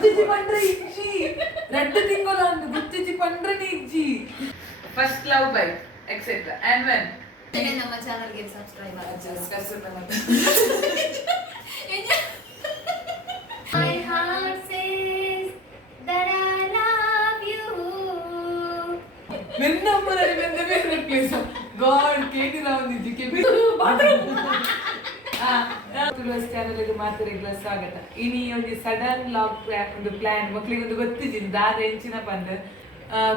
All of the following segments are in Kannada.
ಗುತ್ತಿಜಿ ಪಂಡ್ರೆ ಇಜ್ಜಿ ರೆಡ್ ತಿಂಗೋಲ ಅಂದು ಗುತ್ತಿಜಿ ಪಂಡ್ರೆ ಇಜ್ಜಿ first love by etcetera and when ನಮ್ಮ ಚಾನೆಲ್ಗೆ ಸಬ್ಸ್ಕ್ರೈಬ್ ಮಾಡಿ My heart says that I love you. ನನ್ನ ನಂಬರಲ್ಲಿ ಬಂದ ಫೇವರೇಟ್ ಪ್ಲೇಸ್ ಗಾಡ್ ಕೇಟಿ ರಾವಂದಿಜ್ಜಿ ಕೇಟಿ TuluVas ಚಾನೆಲ್ಗೆ ಮಾತರಿಗಳ ಸ್ವಾಗತ. ಇನಿ ಒಂದು ಸಡನ್ ಲಾಗ್ ಒಂದು ಪ್ಲಾನ್ ಮಕ್ಕಳಿಗೆ ಒಂದು ಗೊತ್ತಿದ್ದೀನಿ ದಾದ ಹೆಂಚಿನ ಬಂದ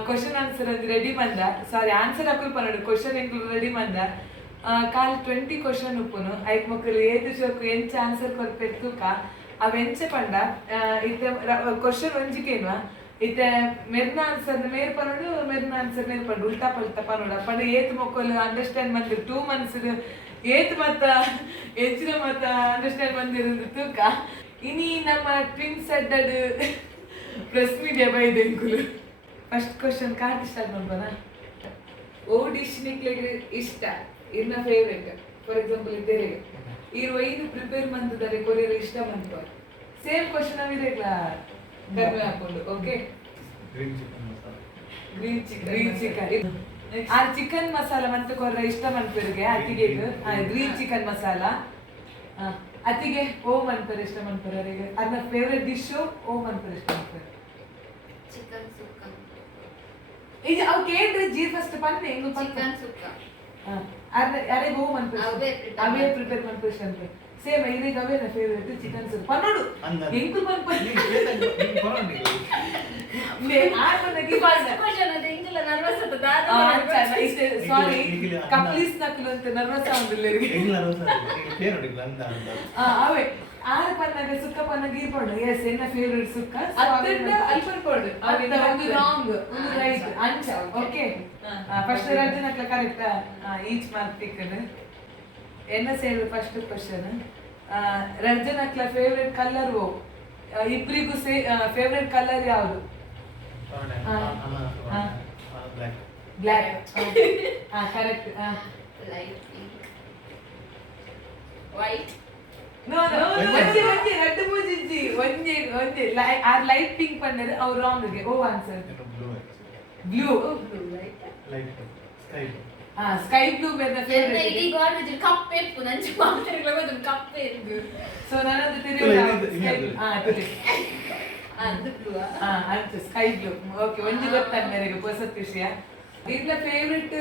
ಕ್ವಶನ್ ಆನ್ಸರ್ ಅದು ರೆಡಿ ಬಂದ ಸಾರಿ ಆನ್ಸರ್ ಹಾಕಲ್ ಪನ್ನಡು ಕ್ವಶನ್ ಎಂಕ್ಲು ರೆಡಿ ಬಂದ ಕಾಲ್ 20 ಕ್ವಶನ್ ಉಪ್ಪುನು ಐಕ್ ಮಕ್ಕಳು ಏದು ಶೋಕು ಎಂಚ ಆನ್ಸರ್ ಕೊರ್ಪೆತ್ತುಕ ಅವೆಂಚೆ ಪಂಡ ಇತ್ತೆ ಕ್ವಶನ್ ಒಂಜಿಕೇನು ಇತ್ತೆ ಮೆರ್ನ ಆನ್ಸರ್ ಮೇರ್ ಪನ್ನಡು ಮೆರ್ನ ಆನ್ಸರ್ ಮೇರ್ ಪಂಡು ಉಲ್ಟಾ ಪಲ್ಟಾ ಪನ್ನಡ ಪಂಡ ಏತ್ ಮಕ್ಕಳು ಅಂಡರ್ಸ್ಟ್ಯಾಂಡ್ ಬಂದು 2 months ಏತ್ ಮತ್ತ ಹೆಚ್ಚಿನ ಮತ್ತ ಅಂಡರ್ಸ್ಟ್ಯಾಂಡ್ ಬಂದಿರೋದು ತೂಕ ಇನಿ ನಮ್ಮ ಟ್ವಿನ್ಸ್ ಅಡ್ಡಡ್ ಪ್ರೆಸ್ ಮೀಡಿಯಾ ಬೈದೆ ಅಂಕುಲು ಫಸ್ಟ್ ಕ್ವಶನ್ ಕಾರ್ಡ್ ಸ್ಟಾರ್ಟ್ ಮಾಡ್ಬೋಣ ಓ ಡಿಶ್ ನಿಕ್ಲಿಗೆ ಇಷ್ಟ ಇನ್ನ ಫೇವ್ರೇಟ್ ಫಾರ್ ಎಕ್ಸಾಂಪಲ್ ಇದ್ದೇವೆ ಇರುವ ಏನು ಪ್ರಿಪೇರ್ ಮಾಡ್ತಿದ್ದಾರೆ ಕೊರಿಯರ್ ಇಷ್ಟ ಬಂತು ಸೇಮ್ ಕ್ವಶನ್ ಅವಿದೇಗ್ಲ ಕಡಿಮೆ ಹಾಕೊಂಡು ಓಕೆ ಗ್ರೀನ್ ಚಿಕನ್ ಆ ಚಿಕನ್ ಮಸಾಲ ಮತ್ತೆ ಕೊರ್ರ ಇಷ್ಟ ಮನ್ಪರಿಗೆ ಅತಿಗೆ ಗ್ರೀನ್ ಚಿಕನ್ ಮಸಾಲ ಅತಿಗೆ ಓಮ್ ಅಂತಾರೆ ಇಷ್ಟ ಮನ್ಪರ ಅವರಿಗೆ ಅದನ್ನ ಫೇವ್ರೆಟ್ ಡಿಶ್ ಓಮ್ ಅಂತಾರೆ ಇಷ್ಟ ಮನ್ಪರ ಚಿಕನ್ ಸುಕ್ಕ ಈಗ ಅವ್ ಕೇಳ್ರೆ ಜೀ ಫಸ್ಟ್ ಪನ್ನೆ ಹೆಂಗು ಚಿಕನ್ ಸುಕ್ಕ ಅರೆ ಓಮ್ ಅಂತಾರೆ ಅವೇ ಪ್ರಿಪೇರ್ ಮಾಡ್ತಾರೆ ಇಷ್ಟ ಅಂತ ಸೇಮ್ ಇದೀಗ ಅವೇ ನನ್ನ ಫೇವ್ರೆಟ್ ಚಿಕನ್ ಸುಕ್ಕ ಪನ್ನೋಡು ಹೆಂಗು ಮನ್ಪರ ಸಾರಿ ಕಪ್ಲೀಸ್ ನಕಲು ಅಂತ ನರ್ವಸ್ ಆಗುದಿಲ್ಲ ಅವೇ ಆರು ಪನ್ನಾಗ ಸುಕ್ಕ ಪನ್ನಾಗ ಇರ್ಬೋದು ಎಸ್ ಎನ್ನ ಫೇವ್ರೆಟ್ ಸುಕ್ಕ ಅದರಿಂದ ಅಲ್ಪಡ್ಬೋದು ಒಂದು ರಾಂಗ್ ಒಂದು ರೈಟ್ ಅಂಚ ಓಕೆ ಫಸ್ಟ್ ರಜನಕ್ಕ ಕರೆಕ್ಟ್ ಈಚ್ ಮಾರ್ಕ್ ತಿಕ್ಕನು ಎನ್ನ ಸೇರು ಫಸ್ಟ್ ಕ್ವಶನ್ ರಜನಕ್ಲ ಫೇವ್ರೆಟ್ ಕಲರ್ ಓ ಇಬ್ಬರಿಗೂ ಫೇವ್ರೆಟ್ ಕಲರ್ ಯಾವುದು black correct light pink white no no ಒಂಜಿ ರೆಡ್ ಮೂಜಿಜ್ಜಿ ಒಂಜಿ ಆ ಲೈಟ್ ಪಿಂಕ್ ಪನ್ನರು ಅವು ರಾಂಗ್ ಗೆ ಓ ಆನ್ಸರ್ ಬ್ಲೂ ಸ್ಕೈ ಬ್ಲೂ ಬೇರೆ ಫೇವರೇಟ್ ಇಡಿ ಗಾಡ್ ವಿತ್ ಕಪ್ಪೆ ಪುನಂಚ ಮಾತಾಡಲ್ಲ ಒಂದು ಕಪ್ಪೆ ಇದ್ದು ಸೋ ನನ್ನದು ತಿರುಗಿ ತಿರುಗಿ ಅದು ಬ್ಲೂ ಅಂತ ಸ್ಕೈ ಬ್ಲೂ ಓಕೆ ಒಂಜಿ ಗೊತ್ತಾಗ ನನಗೆ ಹೊಸ ವಿಷಯ ಇದ್ಲ ಫೇವರೇಟ್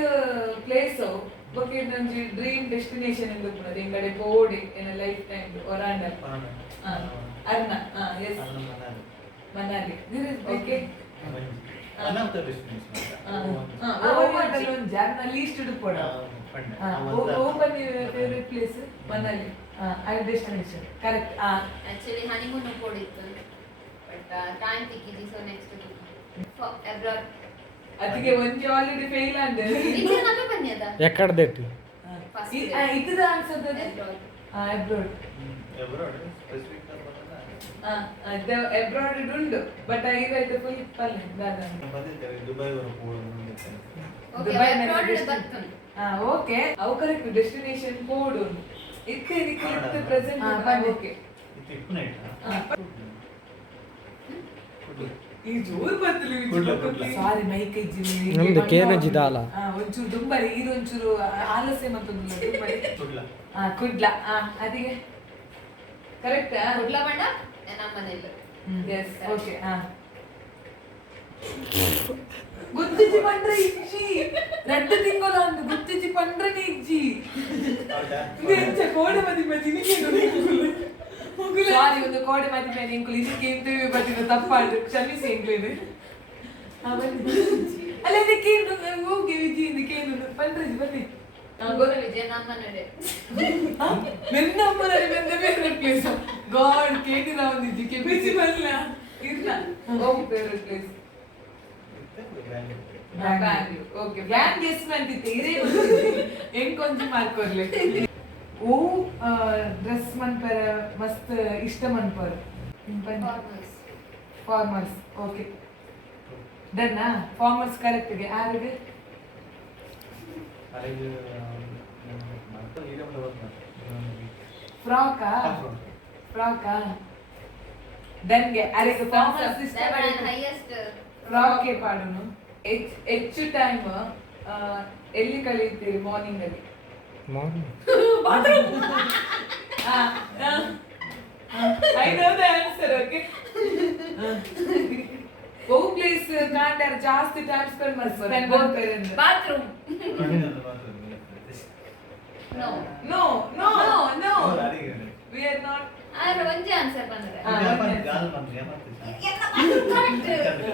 ಪ್ಲೇಸ್ ಓಕೆ ನಂಜಿ ಡ್ರೀಮ್ ಡೆಸ್ಟಿನೇಷನ್ ಎಂದು ಕೂಡ ಇಂಗಡೆ ಪೋಡಿ ಇನ್ ಲೈಫ್ ಟೈಮ್ ಒರಾಂಡ ಅರ್ನ ಎಸ್ ಮನಾಲಿ ಓಕೆ ಒಂದು ಜಾರ್ನ ಲೀಸ್ಟ್ ಇಡ್ಕೊಡ open favourite place Manali destination correct actually honeymoon ಕೊಡಿತ್ತು ಬಟ್ ಟೈಮ್ ತಿಕ್ಕಿದಿ ಸೊ ನೆಕ್ಸ್ಟ್ ಅಬ್ರಾಡ್ ಅದಕ್ಕೆ ಒಂಜಿ ಆಲ್ರೆಡಿ ಫೇಲ್ ಅಂದೆ ಇದು ನಮಗೆ ಬಂದಿಯದ ಎಕ್ಕಡದೆಟ್ಟು ಇತದ ಆನ್ಸರ್ ದದೆ ಅಬ್ರಾಡ್ ಸ್ಪೆಸಿಫಿಕ್ ಅಬ್ರಾಡ್ ಉಂಡು ಬಟ್ ಐದೈತೆ ಫುಲ್ ಪಲ್ಲೆ ದಾದ ಬಂದಿದ್ದೇವೆ ದುಬೈ ವರೆಗೆ ಹೋಗೋದು ಓಕೆ ಅಬ್ರಾಡ್ ಬರ್ತನ್ ಓಕೆ ಅವು ಕರೆಕ್ಟ್ ಡೆಸ್ಟಿನೇಷನ್ ಕೋಡ್ ಇದಕ್ಕೆ ಇದಕ್ಕೆ ಪ್ರೆಸೆಂಟ್ ಓಕೆ ಇದು ಇಪ್ಪನೈಟ್ ಈ ಜೋರ್ ಬತ್ತಲಿ ಸಾರಿ ಮೈಕ್ ಇಜ್ಜಿ ನಮ್ದು ಕೇನಜಿ ದಾಲ ಒಂಚೂರು ದುಂಬರಿ ಈರೊಂಚೂರು ಆಲಸ್ಯ ಮತ್ತೊಂದು ದುಂಬರಿ ಕುಡ್ಲ ಅದಿಗೆ ಕರೆಕ್ಟ್ ಕುಡ್ಲ ಬಂಡ ನಮ್ಮನೆಲ್ಲ ಎಸ್ ಓಕೆ ಗುತ್ತಿಜಿ ಪಂಡ್ರೆ ಇಜ್ಜಿ ರೆಡ್ ತಿಂಗೋಲ ಅಂದು ಗುತ್ತಿಜಿ ಪಂಡ್ರೆ ಇಜ್ಜಿ ಎಂಚ ಕೋಡೆ ಮದಿ ಮಜಿನಿಗೆ ಸಾರಿ ಒಂದು ಕೋಡೆ ಮದಿ ಮೇಲೆ ಇಂಕುಲು ಇದಕ್ಕೆ ಇಂಟರ್ವ್ಯೂ ಬರ್ತಿದ್ದು ತಪ್ಪಾಡು ಕ್ಷಮಿಸಿ ಇಂಕ್ಲೇನು ಅಲ್ಲ ಇದಕ್ಕೆ ಹೋಗಿ ವಿಜಿ ಇದಕ್ಕೇನು ಪಂಡ್ರಜಿ ಬನ್ನಿ ಗೋರ ವಿಜಯ ನಮ್ಮನೆಡೆ ನನ್ನ ನಂಬರಲ್ಲಿ ಬಂದ ಫೇವರೇಟ್ ಪ್ಲೇಸ್ ಗಾಡ್ ಕೇಟಿ ರಾವಂದಿಜ್ಜಿ ಕೆ ಬಿಜಿ ಬಲ್ಲ ಇರ್ಲ okay favourite place Bangalore okay ಬ್ಯಾಂಗ್ ಗೆಸ್ ಮಾಡ್ತಿದ್ದೆ ಇರೇ ಹೆಂಗ್ ಕೊಂಚ ಮಾರ್ಕ್ ಕೊರ್ಲಿ ಓ ಡ್ರೆಸ್ ಮನ್ಪರ ಮಸ್ತ್ ಇಷ್ಟ ಮನ್ಪರ್ ಫಾರ್ಮಲ್ಸ್ ಓಕೆ ಡನ್ನಾ ಫಾರ್ಮಲ್ಸ್ ಕರೆಕ್ಟ್ ಗೆ ಆರಿಗೆ ಫ್ರಾಕಾ ದನ್ಗೆ ಅರೆಗೆ ಫಾರ್ಮಲ್ ಸಿಸ್ಟಮ್ ಹೈಯೆಸ್ಟ್ ರಾಕೆ ಪಾಡುನು ಹೆಚ್ಚು ಟೈಮ್ ಎಲ್ಲಿ ಕಳೀತೀರಿ ಮಾರ್ನಿಂಗ್ ಅಲ್ಲಿ I know the answer, okay? Wo place can't have ಜಾಸ್ತಿ time spend ಮಾಡ್ತಾರೆ bathroom No. We are not. ಆದ್ರೆ ಒಂದೇ ಆನ್ಸರ್ ಬಂದ್ರೆ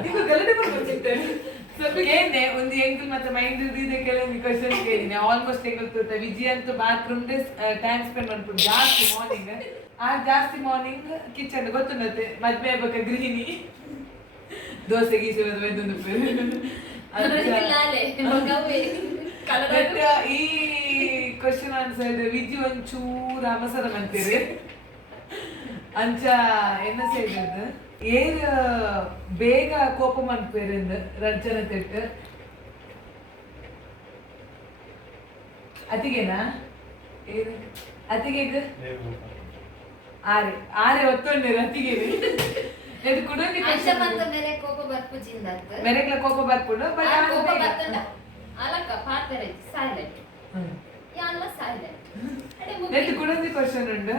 ನೀವು ಗಲಾಟೆ ಮಾಡ್ಕೊಳ್ತಿದ್ದೆ ಸ್ವಲ್ಪ ಏನೇ ಒಂದು ಎಂಕಲ್ ಮತ್ತೆ ಮೈಂಡ್ ಇದೆ ಕೆಲವೊಂದು ಕ್ವಶನ್ ಕೇಳಿನಿ ಆಲ್ಮೋಸ್ಟ್ ಎಂಕಲ್ ತೋರ್ತ ವಿಜಿ ಅಂತ ಬಾತ್ರೂಮ್ ಟೈಮ್ ಸ್ಪೆಂಡ್ ಮಾಡ್ಬಿಟ್ಟು ಜಾಸ್ತಿ ಮಾರ್ನಿಂಗ್ ಜಾಸ್ತಿ ಮಾರ್ನಿಂಗ್ ಕಿಚನ್ ಗೊತ್ತುಂಡತ್ತೆ ಮದ್ವೆ ಆಗ್ಬೇಕ ಗೃಹಿಣಿ ದೋಸೆ ಗೀಸೆ ಒಂದು ಈ ಕ್ವಶನ್ ಆನ್ಸರ್ ವಿಜಿ ಒಂಚೂರು ಅವಸರ ಅಂತೀರಿ ಅಂಚ என்ன செய்யறது ஏர் ಬೇಗ ಕೋಪ ಮಾಡ್ಪೇರಿಂದ ರಜ್ಜನ ತೆಟ್ಟು ಅತಿಗೆನಾ ಏರು ಅತಿಗೆಗ ಆರೆ ಒತ್ತೊಂಡಿರ ಅತಿಗೆರಿ ಇದು ಕುಡಂಗಿ ಅಂಶ ಬಂದ ಮೇಲೆ ಕೋಪ ಬರ್ಪುಜಿಂದ ಮೇರೆಗ್ಲ ಕೋಪ ಬರ್ಪುಡು ಬಟ್ ಕೋಪ ಬರ್ತಂಡ ಅಲಕ ಪಾತ್ರೆ ಸೈಲೆಂಟ್ ಯಾಲ್ಲ ಸೈಲೆಂಟ್ ನೆಟ್ ಕುಡಂಗಿ ಕ್ವಶನ್ ಉಂಡು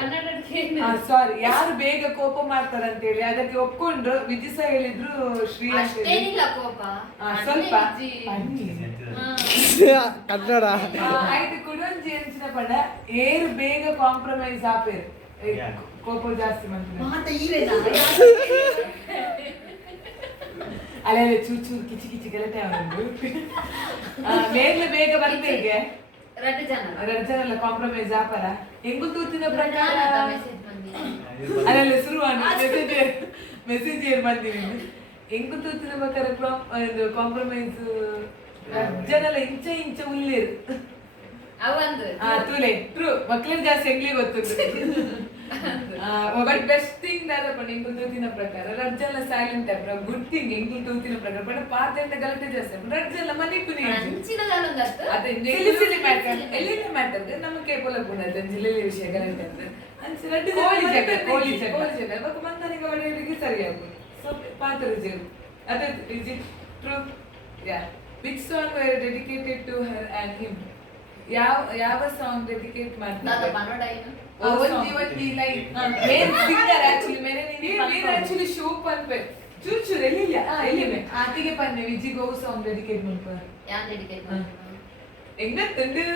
ಕನ್ನಡ ಸಾರಿ ಯಾರು ಬೇಗ ಕೋಪ ಮಾಡ್ತಾರೆ ಅಂತ ಹೇಳಿ ಅದಕ್ಕೆ ಒಪ್ಕೊಂಡ್ರು ವಿಜಿಸ ಹೇಳಿದ್ರು ಶ್ರೀ ಅಷ್ಟೇನಿಲ್ಲ ಕೋಪ ಸ್ವಲ್ಪ ಕನ್ನಡ ಆಯ್ತು ಕುಡಂಜಿ ಎಂಚಿನ ಪಡ ಏರು ಬೇಗ ಕಾಂಪ್ರಮೈಸ್ ಆಪೇರು ಕೋಪ ಜಾಸ್ತಿ ಮಾಡ್ತಾರೆ ಅಲ್ಲೆಲ್ಲ ಚೂಚೂರು ಕಿಚಿ ಕಿಚಿ ಗಲಾಟೆ ಅವನು ಮೇಗ್ಲೆ ಬೇಗ ಬರ್ತೇಗೆ ಎರಡು ಜನ ಎಲ್ಲ ಕಾಂಪ್ರಮೈಸ್ ಆಪರ ಹೆಂಗು ತೂತಿನ ಪ್ರಕಾರ ಅಲ್ಲೆಲ್ಲ ಶುರು ಮೆಸೇಜ್ ಏರ್ ಬಂದಿನಿ ಹೆಂಗು ತೂತಿನ ಪ್ರಕಾರ ಕಾಂಪ್ರಮೈಸ್ ಜನಲ್ಲ ಇಂಚ ಉಳ್ಳೇರು ತುಲೆ ಟ್ರೂ ಮಕ್ಳಿಗೆ ಜಾಸ್ತಿ ಹೆಂಗ್ಲಿ ಗೊತ್ತು ಬಟ್ ಬೆಸ್ಟ್ ಥಿಂಗ್ ದಾದಪ್ಪ ಹೆಂಗು ತೂತಿನ ಪ್ರಕಾರ ರಜ್ಜೆಲ್ಲ ಸೈಲೆಂಟ್ ಆಪ್ರ ಗುಡ್ ಥಿಂಗ್ ಹೆಂಗು ತೂತಿನ ಪ್ರಕಾರ ಬಟ್ ಪಾತ್ರೆ ಗಲಾಟೆ ಜಾಸ್ತಿ ರಜ್ಜೆಲ್ಲ ಮನಿಪುನಿ ಅದೇ ಸಿಲಿ ಮ್ಯಾಟರ್ ಎಲ್ಲಿನ ಮ್ಯಾಟರ್ ನಮ್ಮ ಕೇಪಲ ಪುನದ ಜಿಲ್ಲೆಯ ವಿಷಯ ಗಲಾಟೆ ಅಂತ ಅಂಚೆ ರಡ್ಡು ಕೋಳಿ ಜಗ ಬಟ್ ಮಂದನಿಗೆ ಒಡೆಯರಿಗೆ ಸರಿಯಾಗು ಸೊ ಪಾತ್ರ ಜೇರು ಅದೇ is it true ya which song were dedicated to her and him ಯಾವ ಸಾಂಗ್ ಡೆಡಿಕೇಟ್ ಮಾಡ್ತಾರೆ ಒಂದಿ line main singer actually main actually show ಪನ್ಪೆ ಚೂಚೂರು ಎಲ್ಲಿಲ್ಲ ಎಲ್ಲಿವೆ ಆತಿಗೆ ಪನ್ನೆ ವಿಜಿಗೋ ಸಾಂಗ್ ಡೆಡಿಕೇಟ್ ಮಾಡ್ಪ ಯಾನ್ dedicate ಎಂಗತ್ತಂಡು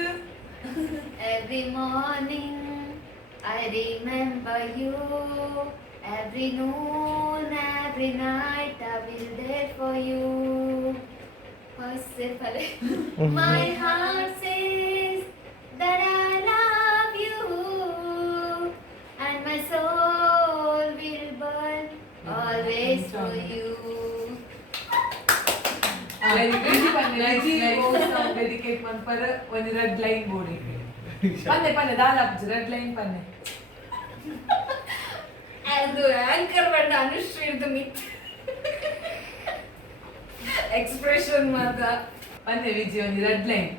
Every morning I remember you. Every noon, every night I will there for you. My heart says that I love you, and my soul will burn always for you. Dedicate ಮಾಡ್ಪಾರ ಒಂದು ರೆಡ್ ಲೈನ್ ಬೋರ್ಡ್ ಪನ್ನೆ ದಾಲಾಪ್ ರೆಡ್ ಲೈನ್ ಪನ್ನೆ ಅದು ಆಂಕರ್ ಬಂಡ ಅನುಶ್ರೀದು ಮಿತ್ ಎಕ್ಸ್ಪ್ರೆಷನ್ ಮಾತ ಪನ್ನೆ ವಿಜಿ ಒಂದು ರೆಡ್ ಲೈನ್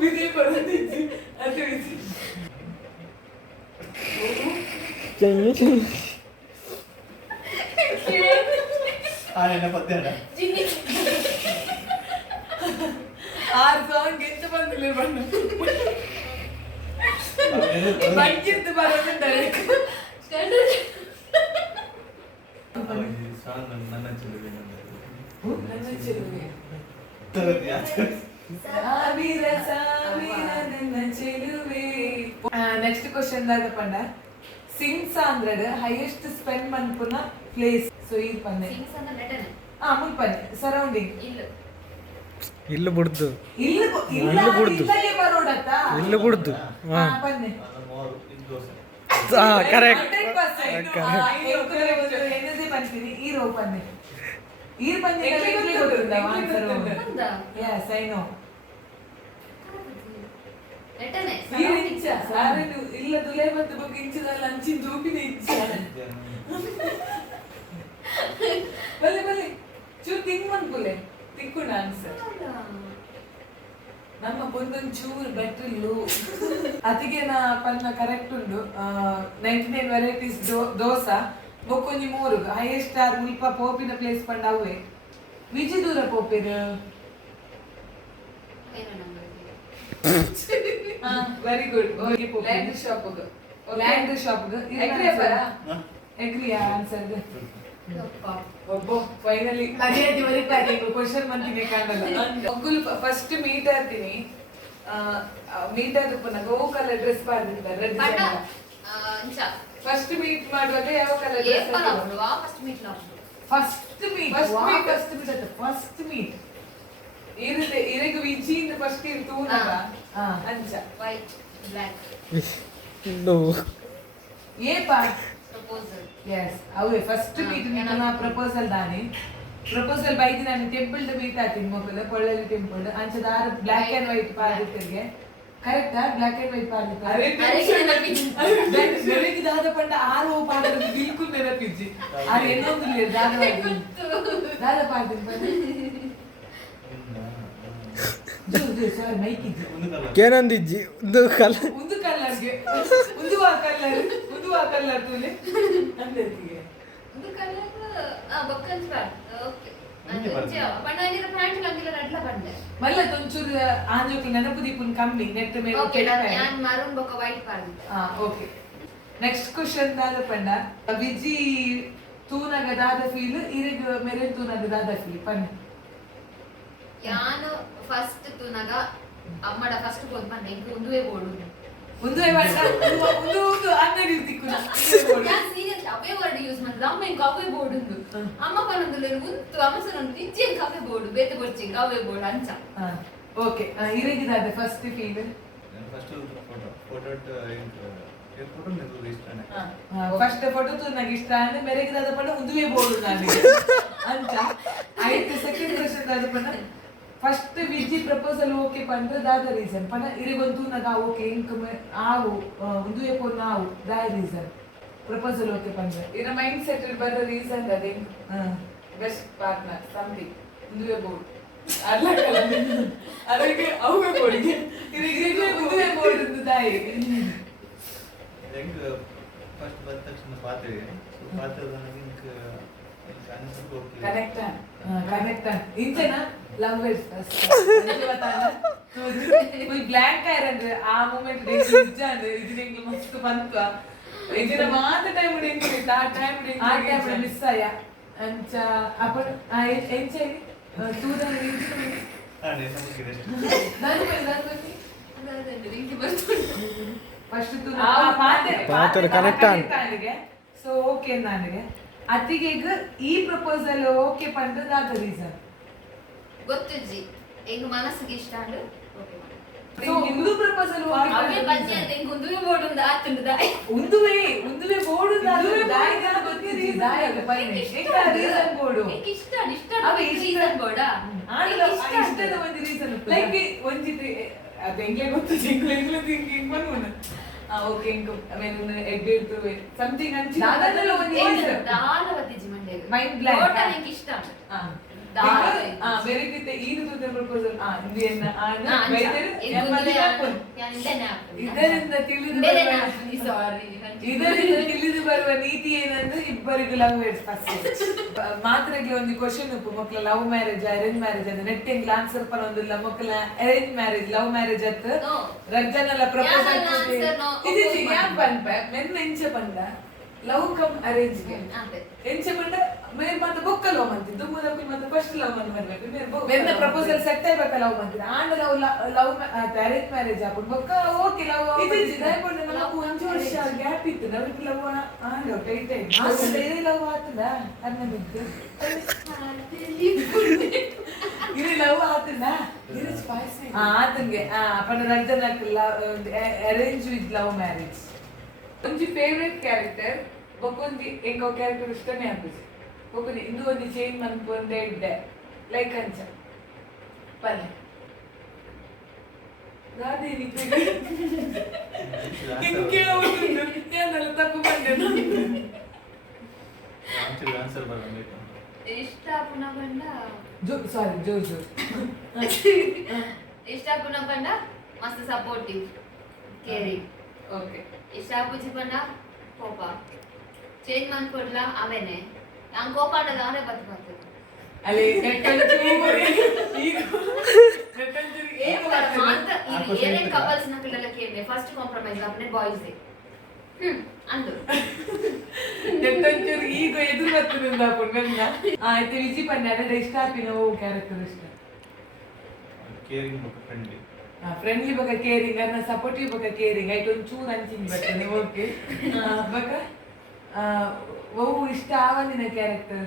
ಬಿದೇ ಬರೋದಿಜ್ಜಿ ಅದು ವಿಜಿ ಆರು ಸಾಂಗ್ ಎಂತ ಬಂದಿಲ್ಲ ಬಣ್ಣ ಬಗ್ಗಿದ್ದು ಬರೋದು ಡೈರೆಕ್ಟ್ ನನ್ನ ಚೆಲುವೆ ನನ್ನ ಚೆಲುವೆ ನನ್ನ ಚೆಲುವೆ ನೆಕ್ಸ್ಟ್ ಕ್ವಶನ್ ದಾಗ ಪಂಡ ಸಿಂಗ್ಸ್ ಅಂದ್ರಡ್ ಹೈಯೆಸ್ಟ್ ಸ್ಪೆಂಡ್ ಮನ್ಪುನ ಪ್ಲೇಸ್ ಸೊ ಈ ಪನ್ನೆ ಮುಲ್ಪನ್ನೆ ಸರೌಂಡಿಂಗ್ ಇಲ್ಲು ಬಿಡ್ದು ಇಲ್ಲು ಬಿಡ್ದು ಪನ್ನೆ ಕರೆಕ್ಟ್ ಏನದೇ ಪಂತೀನಿ ಈ ರೋ ಪನ್ನೆ ಈ ಪನ್ನೆ ಯಸ್ ಐ ನೋ ಇಲ್ಲ ತುಲೆ ಮತ್ತು ಬಗ್ಗೆ ಇಂಚದಲ್ಲ ಅಂಚಿನ ಜೋಪಿನ ಇಚ್ಛೆ ಬಲ್ಲೆ ಚೂ ತಿಂಗ್ ಮನ್ಕುಲೆ ತಿಕ್ಕು ಆನ್ಸರ್ ನಮ್ಮ ಒಂದೊಂದು ಚೂರು ಬೆಟ್ರ್ ಲೋ ಅದಕ್ಕೆ ನಾ ಪನ್ನ ಕರೆಕ್ಟ್ ಉಂಡು 99 ವೆರೈಟೀಸ್ ದೋಸಾ ಬೊಕ್ಕೊಂಜಿ 3 ಹೈಯೆಸ್ಟ್ ಸ್ಟಾರ್ ಮುಲ್ಪ ಪೋಪಿನ ಪ್ಲೇಸ್ ಪಂಡ ಅವೇ ವಿಜಿ ದೂರ ಪೋಪಿನ ಏನೋ ನಂಬರ್ ವೆರಿ ಗುಡ್ ಲ್ಯಾಂಡ್ ಶಾಪ್ ಲ್ಯಾಂಡ್ ಶಾಪ್ ಎಗ್ರಿ ಬರ ಎಗ್ರಿಯಾ ಆನ್ಸರ್ ಒಬ್ಬ ಫೈನಲಿ ಅದೇ ಬರೀತಾರೆ ಕ್ವಶನ್ ಮಂತಿಗೆ ಕಾಣಲ್ಲ ಮಗುಲ್ ಫಸ್ಟ್ ಮೀಟ್ ಆಗ್ತೀನಿ ಮೀಟ್ ಆದ ಗೋ ಕಲರ್ ಡ್ರೆಸ್ ಪಾಡ್ದಿದ್ದಾರೆ ರೆಡ್ ಬಣ್ಣ ಇಂಚ ಫಸ್ಟ್ ಮೀಟ್ ಮಾಡುವಾಗ ಯಾವ ಕಲರ್ ಡ್ರೆಸ್ ಏಪಲ ಉಂಡುವಾ ಫಸ್ಟ್ ಮೀಟ್ ಲ ಉಂಡು ಫಸ್ಟ್ ಮೀಟ್ ಇರುತ್ತೆ ಇರಗ ವಿಜಿಯಿಂದ ಫಸ್ಟ್ ಇರ್ತು ಅಂಚ ವೈಟ್ ಬ್ಲಾಕ್ ನೋ ಏಪಾ ಪ್ರಪೋಸಲ್ yes ಅವೇ ಫಸ್ಟ್ ಮೀಟ್ ನಿನ್ನ ಪ್ರಪೋಸಲ್ ದಾನಿ ಪ್ರಪೋಸಲ್ ಬೈದಿ ನಾನು ಟೆಂಪಲ್ ದ ಮೀಟ್ ಆತೀನಿ ಮೊಬೈಲ್ ಕೊಳ್ಳಲಿ ಟೆಂಪಲ್ ಅಂಚದಾರ ಬ್ಲಾಕ್ ಅಂಡ್ ವೈಟ್ ಪಾದಿತ್ತಿಗೆ ಕರೆಕ್ಟಾ ಬ್ಲಾಕ್ ಅಂಡ್ ವೈಟ್ ಪಾದಿತ್ತಾರೆ ನೆನಪಿಗೆ ದಾದ ಪಂಡ ಆರು ಪಾದ ಬಿಲ್ಕುಲ್ ನೆನಪಿಜ್ಜಿ ಅದು ಏನೊಂದು ಇಲ್ಲ ದಾದ ಪಾದಿನ ಸರ್ ಮೈಕ್ ಇಜ್ಜಿ ಕೇನಂದಿಜ್ಜಿ ಒಂದು ಕಲ ಒಂದು ಕಲರ್ಗೆ ಒಂದು ಆ ಕಲರ್ ತೂಲೆ ಅಂದರ್ತಿಗೆ ಒಂದು ಕಲರ್ ಬಕ್ಕನ್ ಸ್ಪಾಟ್ ಓಕೆ ಬಣ್ಣ ನೀರ ಪ್ಯಾಂಟ್ ಲಂಗಿಲ ರೆಡ್ಲ ಬಂದೆ ಮಲ್ಲ ತೊಂಚೂರು ಆಂಜೋಕಿ ನೆನಪು ದೀಪನ್ ಕಮ್ಮಿ ನೆಟ್ ಮೇಲೆ ಓಕೆ ನಾನು ಮರೂನ್ ಬೊಕ್ಕ ವೈಟ್ ಪಾರ್ದಿ ಓಕೆ ನೆಕ್ಸ್ಟ್ ಕ್ವೆಶ್ಚನ್ ದಾದ ಪಂಡ ವಿಜಿ ತೂನಗ ದಾದ ಫೀಲ್ ಇರೆಗ ಮೇರೆ ತೂನಗ ದಾದ ಫೀಲ್ ಪಂಡ ಯಾನು ಫಸ್ಟ್ ತುನಗ ಅಮ್ಮಡ ಫಸ್ಟ್ ಬೋದ್ ಬಂದೆ ಇಂಕ ಒಂದುವೇ ಬೋಡು ಒಂದು ಒಂದು ಅನ್ನಡಿ ತಿಕ್ಕುನ ಯಾನ್ ಸೀರಿಯಸ್ ಅವೇ ವರ್ಡ್ ಯೂಸ್ ಮಾಡಿದ್ರೆ ಅಮ್ಮ ಇಂಕ ಅವೇ ಬೋರ್ಡ್ ಉಂಡು ಅಮ್ಮ ಪನೊಂದುಲೆ ಉಂತು ಅಮ್ಮಸನೊಂದು ಇಜ್ಜಿ ಇಂಕ ಅವೇ ಬೋರ್ಡು ಬೇತೆ ಬರ್ಚಿಂಗ ಅವೇ ಬೋರ್ಡ್ ಅಂಚ ಓಕೆ ಇರೆಗಿದಾದ first feel first photo photo ನಿಂತು ಇಷ್ಟನೇ ಫಸ್ಟ್ ಫೋಟೋ ತೂನಗ ಇಷ್ಟ ಅಂದ್ರೆ ಮೇರೆಗಿದಾದ ಪಂಡ ಒಂದುವೇ ಬೋರ್ಡು ನನಗೆ ಅಂಚ ಆಯ್ತು ಸೆಕೆಂಡ್ ಕ್ವೆಶ್ಚನ್ ದಾದ ಪಂಡ ಫಸ್ಟ್ ವಿಜಿ ಪ್ರಪೋಸಲ್ ಓಕೆ ಪಂದ್ರೆ ದಾದ ರೀಸನ್ ಪಂಡ ಇರಿಗೊಂದು ನಗ ಓಕೆ ಇಂಕ ಆವು ಒಂದುವೇ ಪೋನ್ ನಾವು ದಾದ ರೀಸನ್ ಪ್ರಪೋಸಲ್ ಓಕೆ ಪಂದ್ರೆ ಇರ ಮೈಂಡ್ ಸೆಟ್ ಬರೋ ರೀಸನ್ ಅದೇ ಬೆಸ್ಟ್ ಪಾರ್ಟ್ನರ್ ಸಮಥಿಂಗ್ ಒಂದುವೇ ಬೋರ್ಡ್ ಅಲ್ಲ ಅದಕ್ಕೆ ಅವೇ ಬೋರ್ಡಿಗೆ ಇರಿಗೆ ಒಂದುವೇ ಬೋರ್ಡ್ ಎಂದು ತಾಯಿ ಹೆಂಗ್ ಫಸ್ಟ್ ಬಂದ ತಕ್ಷಣ ಪಾತ್ರೆ ಪಾತ್ರದ ನನಗೆ ಆನ್ಸರ್ ಓಕೆ ಕನೆಕ್ಟ್ ಇಂಚನಾ ಲವ್ ಇಸ್ ಫುಲ್ ಬ್ಲಾಂಕ್ ಆಯ್ರಂದ್ರೆ ಆ ಮೂಮೆಂಟ್ ನಿಜ ಅಂದ್ರೆ ಇದು ಮಸ್ತ್ ಬಂತು ಇದರ ಮಾತ ಟೈಮ್ ಆ ಟೈಮ್ ಮಿಸ್ ಆಯ ಅಂಚ ಅಪ್ಪ ಎಂಚ ತೂದ ಫಸ್ಟ್ ಪಾತ್ರೆ ಕನೆಕ್ಟ್ ಸೊ ಓಕೆ ನನಗೆ ಅತ್ತಿಗೆ ಈಗ ಈ ಪ್ರಪೋಸಲ್ ಓಕೆ ಪಂಡದಾದ ರೀಸನ್ ಗೊತ್ತಿಜ್ಜಿ ಎಂಗ ಮನಸ್ಸಿಗೆ ಇಷ್ಟ ಅಂಡು ಓಕೆ ಹಿಂದೂ ಪ್ರಪೋಸಲ್ ಅವೇ ಬಂಜೆ ಎಂಗ ಒಂದುವೇ ಬೋರ್ಡ್ ಉಂಡು ಆತುಂಡು ದಾಯ್ ಒಂದುವೇ ಬೋರ್ಡ್ ದಾಯಿಗ ಗೊತ್ತಿದೆ ದಾಯಿಗ ಬೈನೆ ಎಂಗ ರೀಸನ್ ಬೋರ್ಡ್ ಎಂಗ ಇಷ್ಟ ಅವೇ ರೀಸನ್ ಬೋರ್ಡ್ ಇಷ್ಟದ ಒಂದು ರೀಸನ್ ಲೈಕ್ ಒಂಜಿತಿ ಅದು ಎಂಗ್ಲೇ ಗೊತ್ತು ಎಂಗ್ಲೇ ಥಿಂಕಿಂಗ್ ಬನ್ನುವನ ಓಕೆ ಇಂಕ ವೆನ್ ಎಗ್ ಇರ್ತವೆ ಸಮಥಿಂಗ್ ಅಂಚಿ ದಾದಲ್ಲ ಒಂದು ರೀಸನ್ ದಾಲ ವತ್ತಿಜ್ಜಿ ಮಂಡೆ ಮೈಂಡ್ ಬ್ಲಾಂಕ್ ಟೋಟಲ್ ಎಂಗ ಇಷ್ಟ ಬೇರೆ ರೀತಿ ಇದು ತುದ ಪ್ರಪೋಸಲ್ ಇಂಡಿಯನ್ ಇದರಿಂದ ತಿಳಿದು ಬರುವ ನೀತಿ ಏನಂದ್ರೆ ಇಬ್ಬರಿಗೂ ಲವ್ ಮ್ಯಾರೇಜ್ ಫಸ್ಟ್ ಮಾತ್ರಗೆ ಒಂದು ಕ್ವಶನ್ ಉಪ್ಪು ಮಕ್ಕಳ ಲವ್ ಮ್ಯಾರೇಜ್ ಅರೇಂಜ್ ಮ್ಯಾರೇಜ್ ಅಂದ್ರೆ ನೆಟ್ ಎಂಗ್ಲ ಆನ್ಸರ್ ಪರೊಂದಿಲ್ಲ ಮಕ್ಕಳ ಅರೇಂಜ್ ಮ್ಯಾರೇಜ್ ಲವ್ ಮ್ಯಾರೇಜ್ ಅತ್ತ ರಜ್ಜನಲ್ಲ ಪ್ರಪೋಸಲ್ ಇದು ಯಾನ್ ಪಂಪ ಮೆನ್ ಎಂಚ ಪಂಡ ಲವ್ ಕಮ್ ಅರೇಂಜ್ ಗೆ ಎಂಚ ಪಂಡ ಮೇರ್ ಮಾತ ಬೊಕ್ಕ ಲವ್ ಮಂತಿದ್ದು ಮೂರಕ್ಕೆ ಮಾತ ಫಸ್ಟ್ ಲವ್ ಮಂತ್ ಬರ್ಬೇಕು ಮೆನ್ ಪ್ರಪೋಸಲ್ ಸೆಟ್ ಆಗ್ಬೇಕ ಲವ್ ಮಂತಿದ ಆಂಡ ಲವ್ ಅರೇಂಜ್ ಮ್ಯಾರೇಜ್ ಹಾಕೊಂಡು ಬೊಕ್ಕ ಓಕೆ ಲವ್ ಇದು ದಯಪಂಡ ನಮಗೂ 1 ವರ್ಷ ಗ್ಯಾಪ್ ಇತ್ತು ನಮಗೆ ಲವ್ ಆಂಡ ಟೈಟ್ ಆಯ್ತು ಬೇರೆ ಲವ್ ಆತದ ಅನ್ನ ಬಿದ್ದು ಇದು ಲವ್ ಆತದ ಇದು ಸ್ಪೈಸ್ ಆತಂಗೆ ಪಂಡ ರಜ್ಜನ ಅರೇಂಜ್ ವಿತ್ ಲವ್ ಮ್ಯಾರೇಜ್ ಒಂಜಿ ಫೇವ್ರೆಟ್ ಕ್ಯಾರೆಕ್ಟರ್ ಬೊಕ್ಕೊಂಜಿ ಎಂಕ ಕ್ಯಾರೆಕ್ಟರ್ ಇಷ್ಟನೇ ಆಗ್ತದೆ ಬೊಕ್ಕೊಂಜಿ ಇಂದು ಒಂದು ಚೇಂಜ್ ಮನ್ಪೊಂಡೆ ಇದ್ದೆ ಲೈಕ್ ಅಂಚ ಪಲ್ಲೆ ಗಾಡಿ ತಪ್ಪು ಬಂದೆ ಆನ್ಸರ್ ಬರಬೇಕು ಇಷ್ಟ ಪುನಃ ಬಂಡ ಸಾರಿ ಜೋರ್ ಎಂಗ ಇಷ್ಟಪುನ ಪಂಡ ಮಸ್ತ್ ಸಪೋರ್ಟಿವ್ ಕೇರಿಂಗ್ ಓಕೆ ಇಷ್ಟ ಪುಜಿ ಪಂಡ ಕೋಪ ಚೇಂಜ್ ಮಾಡ್ಕೊಡ್ಲ ಅವೇನೆ ನಾನು ಕೋಪ ಅನ್ನೋದು ಅವನೇ ಬರ್ತದೆ ಅಲ್ಲಿ ನೆಟ್ಟೊಂಚೂರು ಈಗ ನೆಟ್ಟೊಂಚೂರು ಏನು ಬರ್ತದೆ ಏನೇನ್ ಕಪಲ್ಸ್ ನಕಲೆಲ್ಲ ಕೇಳಿದೆ ಫಸ್ಟ್ ಕಾಂಪ್ರಮೈಸ್ अपने ಬಾಯ್ಸ್ ಅಂದ್ರು ನೆಟ್ಟೊಂಚೂರು ಈಗ ಎದುರು ಬರ್ತದೆ ಅಪ್ಪನ ಬಂದ ಆಯ್ತು ವಿಜಿ ಪಂಡೆ ಅದೇ ಇಷ್ಟ ಆಪಿನ ಓ ಕ್ಯಾರೆಕ್ಟರ್ ಇಷ್ಟ ಕೇರಿಂಗ್ ಮತ್ತು ಫ್ರೆಂಡ್ಲಿ ಫ್ರೆಂಡ್ಲಿ ಬಗ್ಗೆ ಕೇರಿಂಗ್ ಅನ್ನ ಸಪೋರ್ಟಿವ್ ಬಗ್ಗೆ ಕೇರಿಂಗ್ ಆಯ್ತು ಒಂಚೂರು ಅಂಚಿಂಗ್ ಬರ್ತದೆ ಓಕೆ ಬಕ ಓ ಇಷ್ಟ ಆವನಿನ ಕ್ಯಾರೆಕ್ಟರ್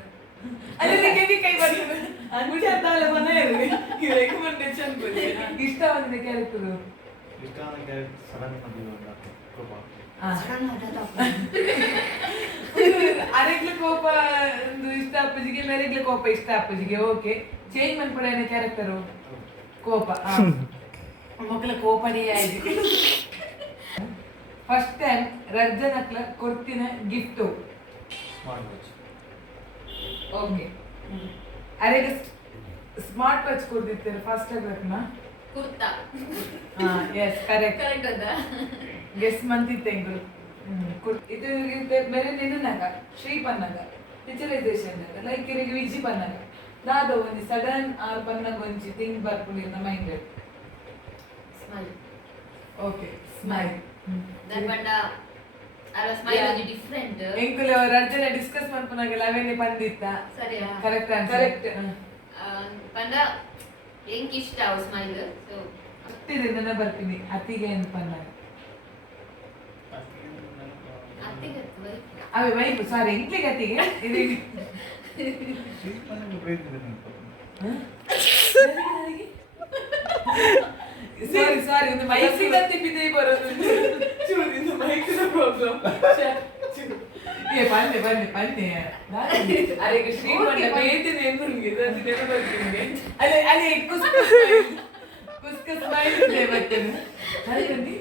ಅದೇ ಕೈ ಬರ್ತದೆ ಅಂಗುಡಿ ಅಲ್ಲ ಮನೆ ರೆಕಮೆಂಡೇಶನ್ ಇಷ್ಟ ಆವನಿನ ಕ್ಯಾರೆಕ್ಟರ್ ಇಷ್ಟವಾದ ಕ್ಯಾರೆಕ್ಟರ್ ಸಡನ್ ಬಂದಿಲ್ಲ ಕೋಪ ಅರೆಗ್ಲ ಕೋಪ ಒಂದು ಇಷ್ಟ ಅಪ್ಪಜಿಗೆ ಮೇರೆಗ್ಲ ಕೋಪ ಇಷ್ಟ ಅಪ್ಪಜಿಗೆ ಓಕೆ ಚೇಂಜ್ ಮಾಡ್ಕೊಡೇನ ಕ್ಯಾರೆಕ್ಟರು ಕೋಪ ಮಕ್ಕಳ ಕೋಪನೇ ಆಯ್ತು ಫಸ್ಟ್ ಟೈಮ್ ರರ್ಜನಕ್ಲ ಕೊಡ್ತಿನ ಗಿಫ್ಟು ಸ್ಮಾರ್ಟ್ ವಾಚ್ ಓಕೆ ಅರೆಗೆ ಸ್ಮಾರ್ಟ್ ವಾಚ್ ಕೊಡ್ತಿರ್ತಾರೆ ಫಸ್ಟ್ ಆಗ್ಬೇಕನ್ನ ಕುರ್ತಾ ಎಸ್ ಕರೆಕ್ಟ್ ಕರೆಕ್ಟ್ ಅದ ಗೆಸ್ ಮಂತಿತ್ತೆಂಗು ಇದು ಬೇರೆ ನೆನನಾಗ ಶ್ರೀ ಪನ್ನಗ ಪಿಕ್ಚರೈಸೇಷನ್ ಲೈಕ್ ಇರಿಗೆ ವಿಜಿ ಪನ್ನಗ ದಾದ ಒಂದು ಸಡನ್ ಆರ್ ಪನ್ನಗ ಒಂಜಿ ಥಿಂಗ್ ಬರ್ಪುಳಿ ನಮ್ಮ ಮೈಂಡ್ ಸ್ಮೈಲ್ ಓಕೆ ಸ್ಮೈಲ್ ದನ್ ಪಂಡ ಅರ ಸ್ಮೈಲ್ ಒಂದು ಡಿಫರೆಂಟ್ ಎಂಕುಲು ರರ್ಜನ ಡಿಸ್ಕಸ್ ಮಾಡ್ಪುನಾಗೆಲ್ಲ ಅವೇನೆ ಬಂದಿತ್ತ ಸರಿಯಾ ಕರೆಕ್ಟ್ ಕರೆಕ್ಟ್ ಪಂಡ ಎಂಕ್ ಇಷ್ಟ ಅವ ಸ್ಮೈಲ್ ಸೊ ಅತ್ತಿದೆ ನನ್ನ ಬರ್ತೀನಿ ಅತ್ತಿಗೆ ಅಂತ ಪನ್ನಾಗ ಅತ್ತಿಗೆ ಅವೇ ವೈಫ್ ಸಾರಿ ಎಂಕ್ಲಿಗೆ ಅತ್ತಿಗೆ ಇದು ಸಾರಿ ಸಾರಿ ಒಂದು ಮೈಸಿಗೆ ತಿಪ್ಪಿದೆ ಬರೋದು ಚೂರು ಇದು ಮೈಕಿನ ಪ್ರಾಬ್ಲಮ್ ಏ ಬನ್ನಿ ಬನ್ನಿ ಬನ್ನಿ ಅರೆ ಶ್ರೀಮಂತ ಬೇತಿದೆ ಎಂದು ನಿಮಗೆ ನೆನಪು ಅಲ್ಲೇ ಅಲ್ಲೇ ಕುಸ್ಕ ಸ್ಮೈಲ್ ಇದೆ ಬರ್ತೇನೆ ದಾರಿ ಬನ್ನಿ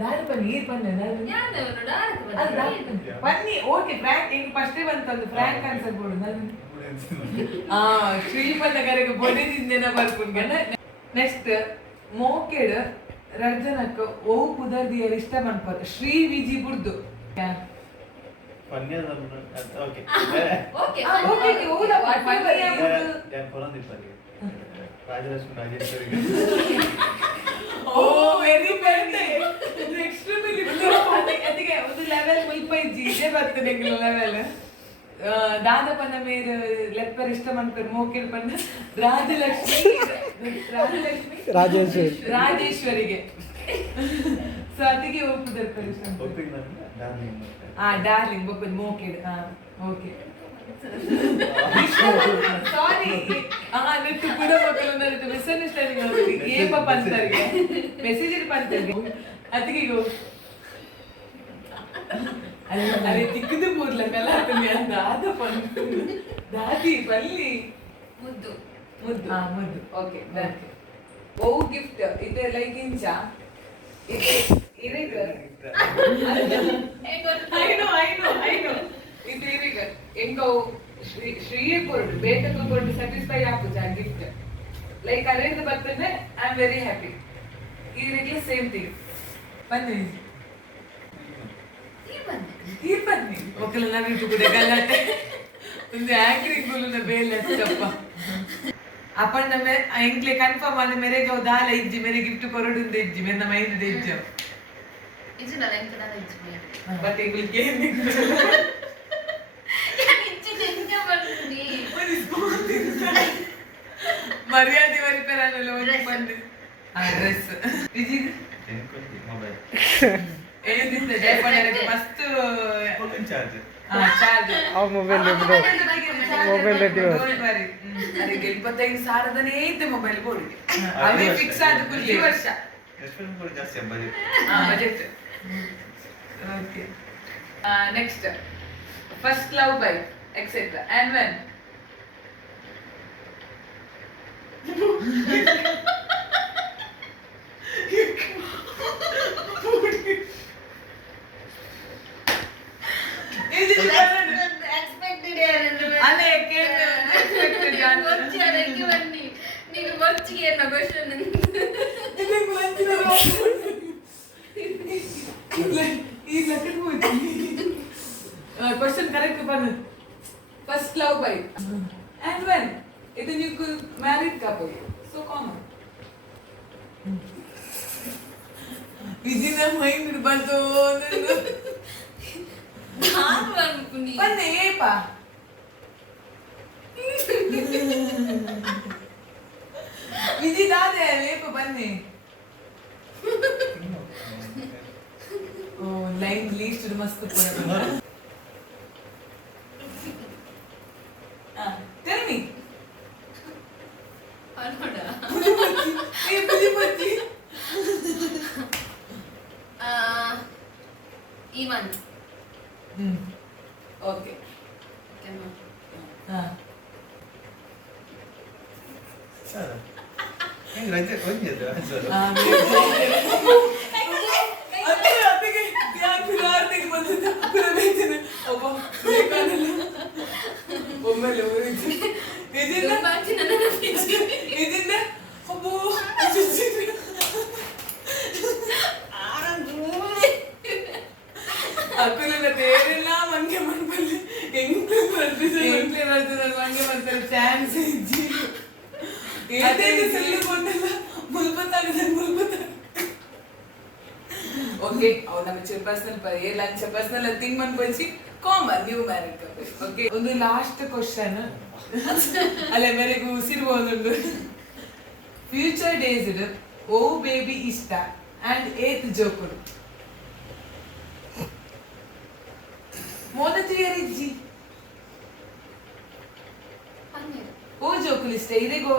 ದಾರಿ ಬನ್ನಿ ನೀರು ಬನ್ನಿ ಬನ್ನಿ ಓಕೆ ಫ್ರ್ಯಾಂಕ್ ಹಿಂಗೆ ಫಸ್ಟೇ ಬಂತಂದು ಫ್ರ್ಯಾಂಕ್ ಆನ್ಸರ್ ಕೊಡು ಶ್ರೀಮಂತ ಕರೆಗೆ ಬೊಡಿದಿಂದೇನ ಬರ್ಕೊಂಡ್ಗನ ನೆಕ್ಸ್ಟ್ ಮೋಕೆಡ್ ರರ್ಜನಕ್ಕೆ ಓ ಕುದರ್ದಿಯರ್ ಇಷ್ಟ ಮನ್ಪರ್ ಶ್ರೀ ವಿಜಿ ಬುಡ್ದು ರಾಜಲಕ್ಷ್ಮಿ ರಾಜೇಶ್ವರಿಗೆ ಓ ವೆರಿ ಬರ್ಡೆ ಎಕ್ಸ್ಟ್ರೀಮ್ಲಿ ಅದಕ್ಕೆ ಒಂದು ಲೆವೆಲ್ ಮುಲ್ಪ ಇಜ್ಜಿ ಇದೇ ಬರ್ತದೆ ಲೆವೆಲ್ ದಾದಪನ ಮೇರು ಲೆಪ್ಪರ್ ಇಷ್ಟ ಮನ್ಪರ್ ಮೋಕೆಡ್ ಪನ್ನ ರಾಜೇಶ್ವರಿಗೆ ಸೊ ಅದಕ್ಕೆ ಒಪ್ಪುದರ್ಪರ್ ಇಷ್ಟ ಡಾರ್ಲಿಂಗ್ ಒಪ್ಪದ್ ಮೋಕೆಡ್ ಓಕೆ ಸಾರಿ ನೆಟ್ಟು ಕೂಡ ಮಕ್ಕಳು ನನ್ನದು ಮಿಸ್ಅಂಡರ್ಸ್ಟ್ಯಾಂಡಿಂಗ್ ಆಗೋದು ಏ ಪಾಪ ಅಂತಾರಿಗೆ ಮೆಸೇಜ್ ಇಡ್ ಬಂತಾರಿಗೆ ಅದಕ್ಕೆ ಈಗ ಅರೆ ತಿಕ್ಕದು ಕೂರ್ಲ ಕಲಾತಮಿ ಅಂತ ಆದ ಪಂತು ದಾದಿ ಬಲ್ಲಿ ಮುದ್ದು ಮುದ್ದು ಮುದ್ದು ಓಕೆ ಓ ಗಿಫ್ಟ್ ಇದೆ ಲೈಕ್ ಇಂಚ ಇದೆ ಇರೇಗರ್ ಐ ನೋ ಇದು ಇರೇಗರ್ ಎಂಕೋ ಶ್ರೀಯೇ ಕೊರ್ಡು ಬೇಟಕ್ಕೆ ಕೊರ್ಡು ಸ್ಯಾಟಿಸ್ಫೈ ಆಪುಜ ಗಿಫ್ಟ್ ಲೈಕ್ ಅರೇಂಜ್ ಬರ್ತದೆ ಐ ಆಮ್ ವೆರಿ ಹ್ಯಾಪಿ ಇರೇಗ್ಲಿ ಸೇಮ್ ಥಿಂಗ್ ಬನ್ನಿ ಈ ಬನ್ನಿ ಒಕ್ಕಲ ನವಿಟ್ಟು ಕೂಡ ಗಲಾಟೆ ಒಂದು ಆಂಗ್ರಿಂಗ್ ಗುಲುನ ಬೇಲೆ ಹಚ್ಚಪ್ಪ ಅಪ್ಪನ ನಮ್ಮೆ ಎಂಕ್ಲೆ ಕನ್ಫರ್ಮ್ ಆದ ಮೇರೆಗೆ ಅವು ದಾಲ ಇಜ್ಜಿ ಮೇರೆ ಗಿಫ್ಟ್ ಕೊರಡುಂದ ಇಜ್ಜಿ ಮೇನ ಮೈಂಡ್ ಇಜ್ಜ ಇದು ನಲ್ಲ ಎಂಕನ ಇಜ್ಜಿ ಬಟ್ ಎಂಗ್ಲಿ ಗೇಮ್ ಮರ್ಯಾದೆ ವರಿಪೆರಲ್ಲ ಒಂದು ಬಂದು ಡ್ರೆಸ್ ವಿಜಿಗ್ ಏನಿದೆ ಜಯಪಣ್ಣರಿಗೆ ಮಸ್ತ್ ಚಾರ್ಜ್ ಮೊಬೈಲ್ ಅರೆ 75,000 ಇದ್ದೆ ಮೊಬೈಲ್ ಬೋರ್ಡ್ ಅವೇ ಫಿಕ್ಸ್ ಆದ ಖುಷಿ ವರ್ಷ budget okay next first love by etcetera and when ನೀನು ಈ ಲಕ್ಕಡ್ ಹೋಯ್ತು ಕ್ವಶನ್ ಕರೆಕ್ಟ್ ಬಂದು First love bite. and when ಇದು ನೀವು married couple so common ವಿಜಿನ mind ಬಂತು ನಾನು ಅನ್ಕೊಂಡಿ ಬನ್ನಿ ಏಪಾ ವಿಜಿದಾದೆ ಏಪ ಬನ್ನಿ ಓ ಲೈನ್ ಲೀಸ್ಟ್ ಮಸ್ತ್ tell me ಅನೋಡ ಏ ಬುದ್ಧಿಮತಿ ಈ ಮಂತ್ ಓಕೆ ಕೆಮ್ಮ ಹಾ ಸರ್ ಹೆಂಗ್ ರಜೆ ಕೊಂಜದು ಆನ್ಸರ್ ಅದಕ್ಕೆ ಯಾಕೆ ಆರ್ತಿಗೆ ಬಂದಿದ್ದು ಬರಬೇಕಿನ ಅಪ್ಪ ಬೇಕಾದಲ್ಲ ಒಮ್ಮೆಲೆ ಊರಿದ್ದು ಇದನ್ನ ಅಬ್ಬೋ ಅಕ್ಕನ ಬೇರೆಲ್ಲ ಮಂಗೆ ಮಾಡ್ಬಲ್ಲಿ ಎಂಕ್ಲೆ ಬರ್ತದೆ ಮಂಗೆ ಮಾಡ್ತಾರೆ ಚಾನ್ಸ್ ಇಜ್ಜಿ ಏನೇನು ಸೆಲ್ಲು ಕೊಂಡಲ್ಲ ಮುಲ್ಬತ್ತಾಗಿದೆ ಓಕೆ ಅವ್ ನಮ್ಮ ಪರ್ಸನಲ್ ಏ ಲಂಚ ಪರ್ಸನಲ್ ಥಿಂಗ್ ಮನ್ ಬಚ್ಚಿ common new married couple okay ಒಂದು ಲಾಸ್ಟ್ ಕ್ವಶನ್ ಅಲ್ಲೇ ಮೇರೆಗೂ ಉಸಿರ್ಬೋದುಂಡು ಫ್ಯೂಚರ್ ಡೇಸ್ ಓ ಬೇಬಿ ಇಷ್ಟ ಅಂಡ್ ಏತ್ ಜೋಕುಡು ಮೊದಲು ಇಜ್ಜಿ ಓ ಜೋಕುಲು ಇಷ್ಟ ಇದೇಗೋ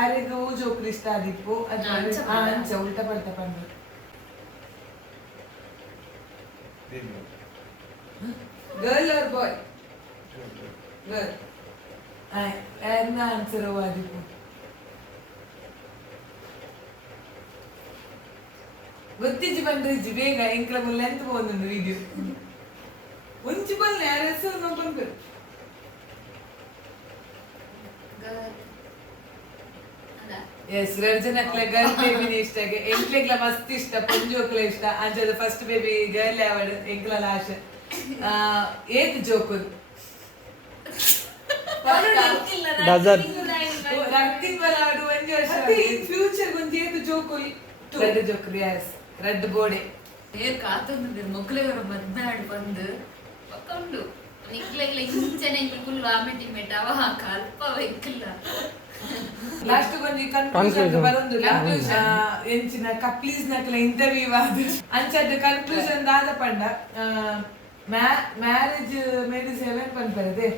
ಆರೆಗೋ ಓ ಜೋಕುಲು ಇಷ್ಟ ಆದಿಪ್ಪು ಅಂಚ ಉಲ್ಟಾ ಪಡ್ತಾ Pandu Girl or boy? Girl. Erna answer ಆದಿಪ್ಪು ಗೊತ್ತಿಜ್ಜಿ ಬಂದ್ರಿಜ್ಜಿ ಬೇಗ ಎಂಕ್ಲ ಮುಲ್ಲ ಎಂತ പോകുന്നുണ്ട് ವಿಡಿಯೋ ಒಂಚಿ ಬಲ್ಲೆ ಯಾರ ಹೆಸರು ನೋಡ್ಕೊಂಡು ಎಸ್ ರರ್ಜನಕ್ಲೆ ಗರ್ಲ್ ಬೇಬಿನ ಇಷ್ಟ ಎಂಕ್ಲೆಗ್ಲ ಮಸ್ತ್ ಇಷ್ಟ ಪಂಜೋಕ್ಲ ಇಷ್ಟ ಅಂಚದ ಫಸ್ಟ್ ಬೇಬಿ ಗರ್ಲ್ ಯಾವಡ್ ಎಂಕ್ಲ ಲಾಶ ಏತ್ ಜೋಕುಲ್ ರಕ್ತಿನ್ ಬಲಾಡು ಒಂಜಿ ವರ್ಷ ಫ್ಯೂಚರ್ ಒಂಜಿ ಏತ್ ಜೋಕುಲ್ ರೆಡ್ ಜೋಕುಲ್ ಎಸ್ ರೆಡ್ ಬೋಡೆ ಏರ್ ಕಾತೊಂದು ಮೊಗ್ಲೆಗರ ಮದ್ನಾಡು ಬಂದು ಪಕ್ಕೊಂಡು ನಿಕ್ಲೆಗ್ಲ ಇಂಚನೆ ಫುಲ್ ವಾಮಿಟಿಂಗ್ ಮೆಟ್ ಅವ ಕಲ್ಪ ವೆಕ್ಕಿಲ್ಲ ಲಾಸ್ಟ್ ಒಂಜಿ ಕನ್ಕ್ಲೂಷನ್ ಬರೋಂದುಲ್ಲ ಎಂಚಿನ ಕಪ್ಲೀಸ್ ನಕ್ಲ ಇಂಟರ್ವ್ಯೂ ಆದ ಅಂಚದ ಕನ್ಕ್ಲೂಷನ್ ದಾದ ಪಂಡ ಮ್ಯಾರೇಜ್ ಮೇಡಿಸ್ ಹೆವೆನ್ ಪನ್ಪರದೆ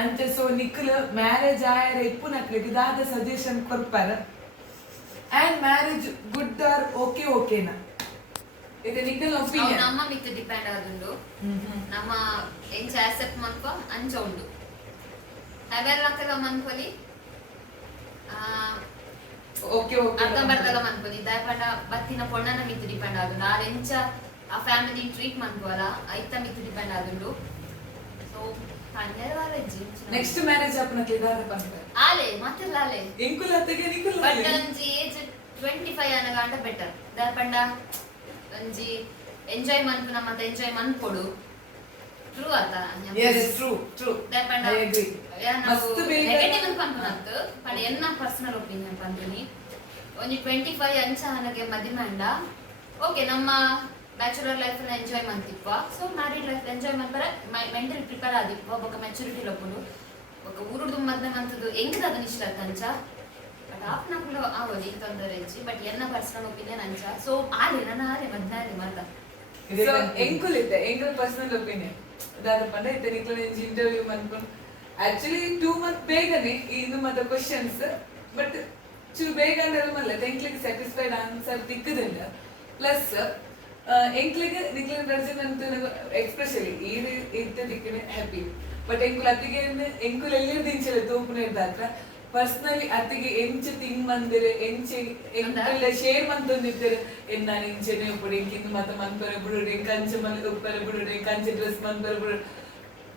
ಅಂಚ ಸೊ ನಿಕ್ಲು ಮ್ಯಾರೇಜ್ ಆಯರ ಇಪ್ಪು ನಕ್ಲಿಗೆ ದಾದ ಸಜೆಷನ್ ಕೊರ್ಪರ ಅಂಡ್ ಮ್ಯಾರೇಜ್ ಗುಡ್ ಆರ್ ಓಕೆ ಓಕೆನಾ ಇದು ನಿಕ್ಕಲ್ ಒಪಿನಿಯನ್ ನಮ್ಮ ಮಿತ್ ಡಿಪೆಂಡ್ ಆದುಂಡು ನಮ್ಮ ಎಂಚ ಆಕ್ಸೆಪ್ಟ್ ಮನ್ಪ ಅಂಚ ಉಂಡು ಅವೆಲ್ಲ ನಕ್ಕಲ ಮನ್ಪೊಲಿ ಓಕೆ ಓಕೆ ಅರ್ಧ ಬರ್ದಲ ಮನ್ಪೊಲಿ ದಾಯಪಂಡ ಬತ್ತಿನ ಪೊಣ್ಣನ ಮಿತ್ ಡಿಪೆಂಡ್ ಆದುಂಡು ಆ ಎಂಚ ಆ ಫ್ಯಾಮಿಲಿ ಟ್ರೀಟ್ ಮನ್ಪೋಲ ಐತ ಮಿತ್ ಡಿಪೆಂಡ್ ಆದುಂಡು ಸೊ ಪಂಜರವಾರ ನೆಕ್ಸ್ಟ್ ಮ್ಯಾರೇಜ್ ಆಪನಕ್ಕೆ ದಾದ ಪನ್ಪರ ಆಲೆ ಮತ್ತೆಲ್ಲ ಆಲೆ ಇಂಕುಲ ಅತ್ತಗೆ ನಿಕ್ಕುಲ ಬಟ್ ಅಂಜಿ ಏಜ್ 25 ಅನಗಾಂಡ ಬೆಟರ್ ದಾಯಪಂಡ ಅಂಜಿ ಎಂಜಾಯ್ ಮನ್ಪು ನಮ್ಮಂತ ಎಂಜಾಯ್ ಮನ್ಪೊಡು ಟ್ರೂ ಆತ yes true ದಾಯಪಂಡ I agree ಮಸ್ತ್ ನೆಗೆಟಿವ್ ಅಂತ ಪನ್ಪನಂತು ಪಂಡ ಎನ್ನ ಪರ್ಸನಲ್ ಒಪಿನಿಯನ್ ಪಂದಿನಿ ಒಂಜಿ 25 ಅಂಚ ಹನಗೆ ಮದಿಮಂಡ ಓಕೆ ನಮ್ಮ ಬ್ಯಾಚುಲರ್ ಲೈಫ್ ಎಂಜಾಯ್ ಮಂತಿಪ್ಪ ಸೊ ಮ್ಯಾರಿಡ್ ಲೈಫ್ ಎಂಜಾಯ್ ಮಾಡ್ತಾರೆ ಮೆಂಟಲ್ ಪ್ರಿಪೇರ್ ಆದಿಪ್ಪ ಒಬ್ಬ ಮೆಚುರಿಟಿ ಲಪ್ಪುಡು ಒಬ್ಬ ಊರುಡು ಮದ್ನೆ ಮಂತದ್ದು ಹೆಂಗದ ಅದನ್ನ ಇಷ್ಟ ಅಂಚ ಬಟ್ ಆಫ್ ನಕ್ಲು ಆಗೋದು ತೊಂದರೆ ಇಜ್ಜಿ ಬಟ್ ಎನ್ನ ಪರ್ಸನಲ್ ಒಪಿನಿಯನ್ ಅಂಚ ಸೊ ಆಲೆ ನನ್ನ ಆಲೆ ಮದ್ನಾಲೆ ಮಾತ ಸೊ ಎಂಕುಲ್ ಇತ್ತೆ ಎಂಕುಲ್ ಪರ್ಸನಲ್ ಒಪಿನಿಯನ್ ದಾದ ಪಂಡ ಇತ್ತೆ ನಿಕ್ಕಲ ಎಂಜಿ ಇಂಟರ್ವ್ಯೂ ಮನ್ಪುನ್ ಆಕ್ಚುಲಿ 2 ಮಂತ್ ಬೇಗನೆ ಇನ್ನು ಮತ್ತ ಕ್ವೆಶ್ಚನ್ಸ್ ಬಟ್ ಚೂರು ಬೇಗ ಅಂದ್ರೆ ಮಲ್ಲ ಎಂಕ್ಲಿಗೆ ಸ್ಯಾಟಿಸ್ಫೈಡ್ ಆನ್ಸರ್ ತಿಕ್ಕದಿಲ್ಲ ಪ್ಲಸ್ ಎಂಕ್ಲಿಗೆ ನಿಕ್ಲಿನ ರಜನ್ ಅಂತ ಎಕ್ಸ್ಪ್ರೆಷಲಿ ಈ ಇತ್ತೆ ತಿಕ್ಕನೆ ಹ್ಯಾಪಿ ಬಟ್ ಎಂಕುಲ್ ಅತ್ತಿಗೆ ಎಂಕುಲ್ ಎಲ್ಲಿರ್ ದಿಂಚಲೆ ತೂಪುನೆ ಇದ್ದಾತ್ರ ಪರ್ಸನಲಿ ಅತ್ತಿಗೆ ಎಂಚ ತಿಂಗ್ ಮಂದಿರೆ ಎಂಚೆ ಎಂಕಲ್ಲ ಶೇರ್ ಮಂತೊಂದಿತ್ತಾರೆ ನಾನು ಎಂಚೆನೆ ಉಪ್ಪಡು ಎಂಕಿಂದು ಮತ್ತ ಮನ್ಪರೆ ಬಿಡುಡು ಎಂಕ ಅಂಚೆ ಮನೆ ಉಪ್ಪರೆ ಬಿಡುಡು ಎಂಕ ಅಂಚೆ ಡ್ರೆಸ್ ಮನ್ಪರೆ ಬಿಡುಡು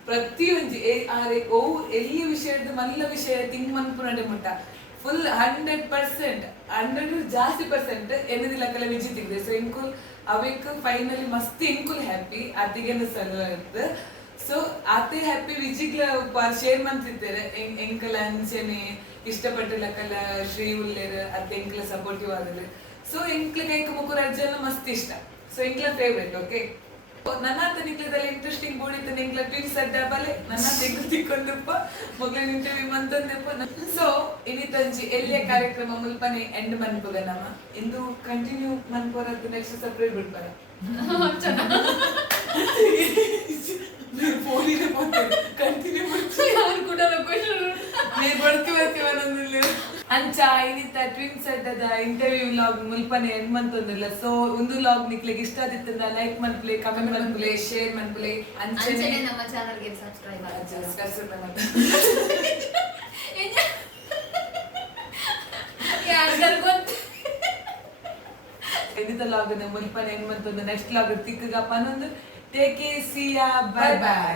ಪ್ರತಿಯೊಂದು ಆರೆ ಓ ಎಲ್ಲಿ ವಿಷಯದ ಮಲ್ಲ ವಿಷಯ ತಿಂಗ್ ಮನ್ಪುನಡೆ ಮುಟ್ಟ ಫುಲ್ 100% 100 ಜಾಸ್ತಿ ಪರ್ಸೆಂಟ್ ಎನ್ನದಿಲ್ಲ ಕಲ ವಿಜಿತಿಗಿದೆ ಸೊ ಎಂಕುಲ್ ಅವಕ್ಕೆ ಫೈನಲಿ ಮಸ್ತ್ ಇಂಕುಲ್ ಹ್ಯಾಪಿ ಅತ್ತಿಗೆ ಸಲ ಇರುತ್ತೆ ಸೊ ಅತ್ತೆ ಹ್ಯಾಪಿ ವಿಜಿಗ್ಲ ಶೇರ್ ಮಾಡ್ತಿದ್ದಾರೆ ಎಂಕಲ ಅಂಚನೆ ಇಷ್ಟಪಟ್ಟಿಲ್ಲಕಲ್ಲ ಶ್ರೀ ಉಲ್ಲೇರ್ ಅತ್ತೆ ಎಂಕ್ಲ ಸಪೋರ್ಟಿವ್ ಆದ್ರೆ ಸೊ ಎಂಕ್ಲ ಕೈಕ ಮುಖ ರಾಜ್ಯ ಮಸ್ತ್ ಇಷ್ಟ ಸೊ ಎಂಕ್ಲ ಫೇವ್ರೆಟ್ ಓಕೆ ನನ್ನ ನಿಕ್ಲದಲ್ಲಿ ಇಂಟ್ರೆಸ್ಟಿಂಗ್ ಬೋಡಿತ್ತು ನಿಂಗ್ಲ ಟ್ವಿನ್ಸ್ ಅಡ್ಡಬಲೆ ನನ್ನ ತೆಗ್ದು ತಿಕ್ಕೊಂಡಪ್ಪ ಮಗಳ ಇಂಟರ್ವ್ಯೂ ಮಂತಂದಪ್ಪ ಸೊ ಇನ್ನಿತಂಜಿ ಎಲ್ಲಿಯ ಕಾರ್ಯಕ್ರಮ ಮುಲ್ಪನೆ ಎಂಡ್ ಮನ್ಪುಗ ನಮ್ಮ ಇಂದು ಕಂಟಿನ್ಯೂ ಮನ್ಪೋರದ್ದು ನೆಕ್ಸ್ಟ್ ಸಪ್ರೇಟ್ ಬಿಡ್ಬಾರ ಫೋನಿಗೆ ಕಂಟಿನ್ಯೂ ಅಂಚ ಇನ್ನಿತ ಟ್ವಿನ್ಸ್ ಅಡ್ಡದ ಇಂಟರ್ವ್ಯೂ ವ್ಲಾಗ್ ಮುಲ್ಪನೆ ಎಂಡ್ ಮಂತೊಂದಿಲ್ಲ ಸೊ ಒಂದು ವ್ಲಾಗ್ ನಿಕ್ಲಿಗೆ ಇಷ್ಟ ಆದಿತ್ತಂದ ಲೈಕ್ ಮನ್ಪ್ಲೆ ಕಮೆಂಟ್ ಮನ್ಪ್ಲೆ ಶೇರ್ ಮನ್ಪ್ಲೆ ಅಂಚನೆ ನಮ್ಮ ಚಾನೆಲ್ ಗೆ ಸಬ್ಸ್ಕ್ರೈಬ್ ಇನ್ನಿತ ವ್ಲಾಗ್ ಮುಲ್ಪನೆ ಎಂಡ್ ಮಂತೊಂದು ನೆಕ್ಸ್ಟ್ ವ್ಲಾಗ್ ತಿಕ್ಕಗ ಪನ್ನೊಂದು take care see ya bye by